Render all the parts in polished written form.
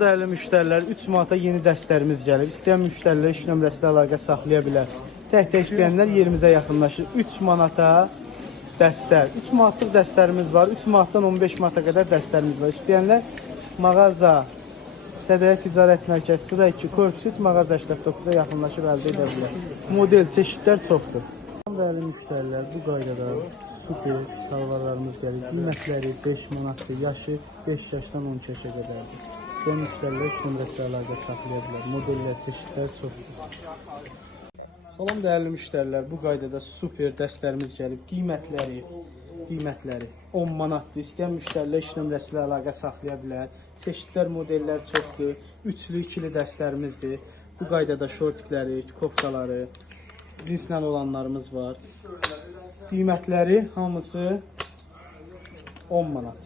Değerli müştərilər, 3 manata yeni dəstlərimiz gəlir. İstəyən müştərilər iş nömrəsi ilə əlaqə saxlaya bilər. Tək-tək istəyənlər yerimizə yaxınlaşır. 3 manata dəstər. 3 manatlıq dəstlərimiz var. 3 manatdan 15 manata qədər dəstlərimiz var. İstəyənlər mağaza, Sədəyə Ticarət Mərkəzi, sıra 2, Korpus 3, mağaza 89-a yaxınlaşıb əldə edə bilər. Model, çeşidlər çoxdur. Değerli müştərilər, bu qaydada super şalvarlarımız gəlir. Qiymətləri 5 manatdır. Yaşı 5 yaşdan 12 yaşa qədərdir. İstəyən müştərilər iş nömrəsi ilə əlaqə saxlaya bilər. Modellər, çeşidlər çoxdur. Salam dəyərli müştərilər, bu qaydada super dəstlərimiz gəlib. Qiymətləri 10 manatdır. İstəyən müştərilər iş nömrəsi ilə əlaqə saxlaya bilər. Çeşidlər, modellər çoxdur. Üçlü, ikili dəstlərimizdir. Bu qaydada şortikləri, koftaları, cinslə olanlarımız var. Qiymətləri hamısı 10 manat.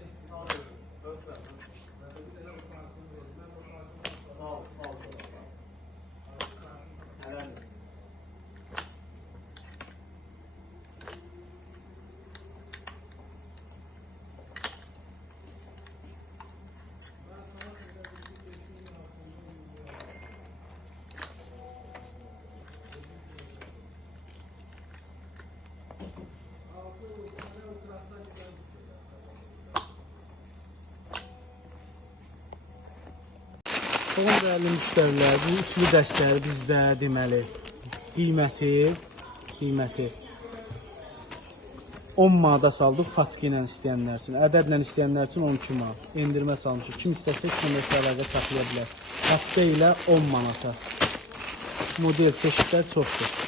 Salam dəyərli müştərilər, bu üçlü dəstlər bizdə deməli qiyməti 10 manata saldıq paçki ilə istəyənlər üçün. Ədədlə istəyənlər üçün 12 manat. Endirmə salmışıq. Kim istəsə köməklə əlaqə saxlaya bilər. Paçka ilə 10 manata. Model çeşidlər çoxdur.